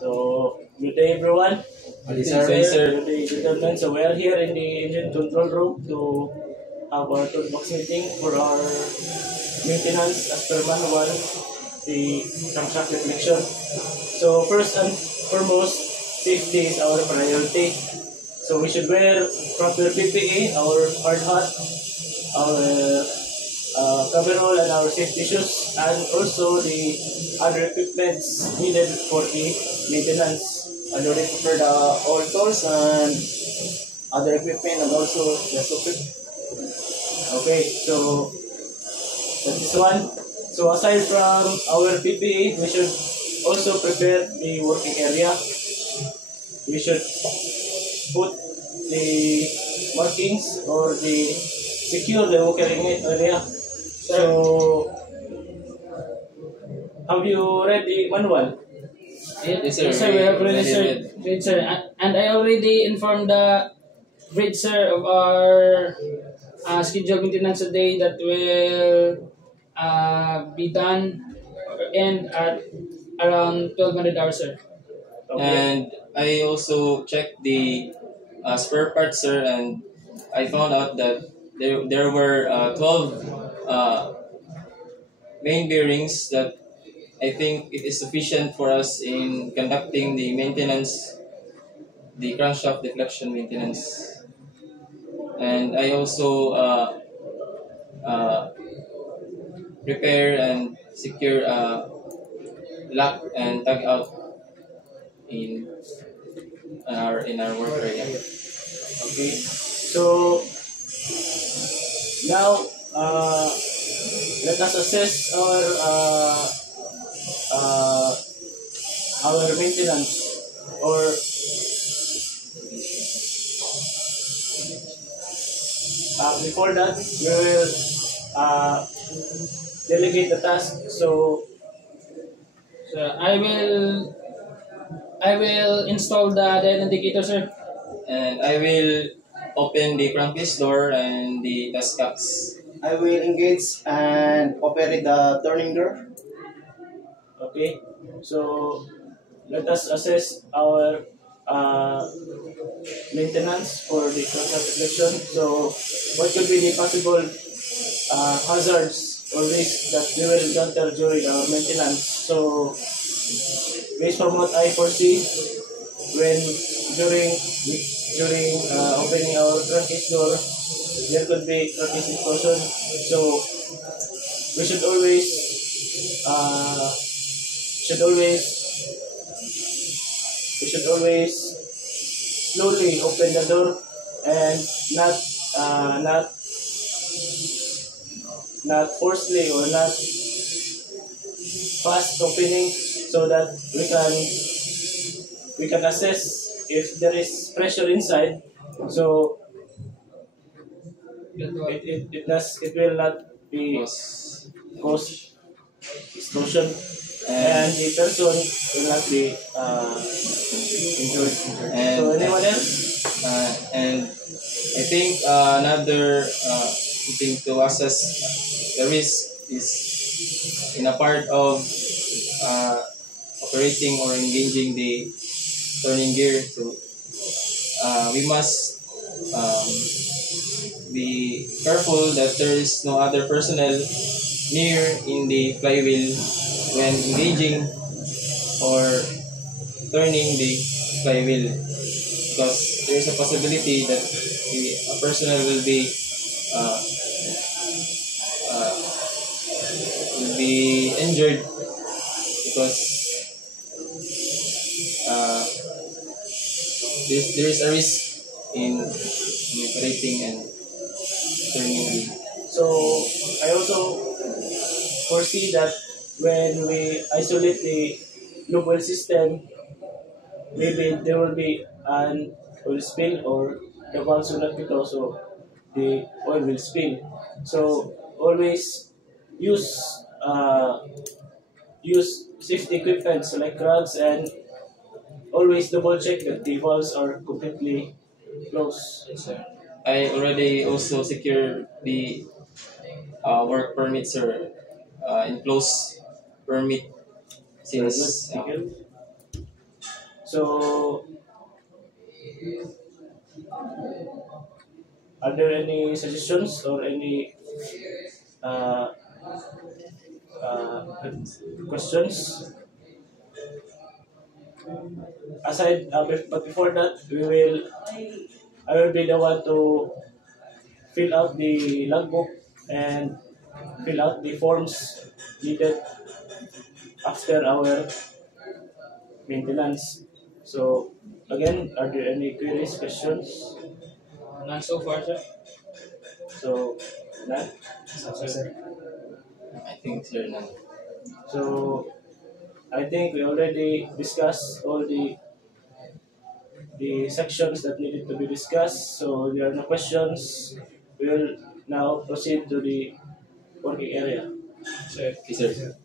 So, good day everyone. Good day, sir. Good day, gentlemen. So, we are here in the engine control room to have our toolbox meeting for our maintenance as per manual, the crankshaft reflection. So, first and foremost, safety is our priority. So, we should wear proper PPE, our hard hat, our coverall, and our safety shoes, and also the other equipments needed for the maintenance. And we prepare the all tools and other equipment and also the socket. Okay, so that is one. So aside from our PPE, we should also prepare the working area. We should put the markings or the secure the working area. So, have you read the manual? Yes, sir. Yes, sir, we have already, Very sir. good. Great, sir. And I already informed the great, sir, of our scheduled maintenance today that will be done and at around 1200 hours, sir. Okay. And I also checked the spare parts, sir, and I found out that there were 12 main bearings that I think it is sufficient for us in conducting the maintenance, the crankshaft deflection maintenance. And I also uh, prepare and secure lock and tag out in our work area. Okay. So now let us assess our maintenance or before that we will delegate the task. So So I will install the dead indicator, sir. And I will open the crankcase door and the test cocks. I will engage and operate the turning door. okay. So let us assess our maintenance for the crankshaft reflection. So, what could be the possible hazards or risks that we will encounter during our maintenance? So, based from what I foresee, when during opening our crankcase door, there could be crankcase explosion. So, we uh, should always we should always slowly open the door and not uh, not not forcefully or not fast opening, so that we can assess if there is pressure inside. So it will not be Was cause explosion, and the person will not be injured. And- So anyone else? and I think another thing to assess the risk is in a part of operating or engaging the turning gear. So we must be careful that there is no other personnel near in the flywheel when engaging or turning the flywheel, because there is a possibility that a personnel uh, uh, will be injured because uh, there is a risk in operating and turning the. So I also foresee that when we isolate the lube oil system, maybe there will be an oil spill or the valves will not be closed, so the oil will spill. So always use use safety equipment like rods, and always double check that the valves are completely closed. Yes, sir. I already also secured the work permit, sir, enclosed permit Very good. since Thank you. So, are there any suggestions or any uh, questions? Aside, but before that, I will be the one to fill out the logbook and fill out the forms needed after our maintenance. So, again, are there any queries, questions? None so far, sir. So, none. I think sir na. So, I think we already discussed all the sections that needed to be discussed. So, there are no questions. We will now proceed to the working area. Okay, sir.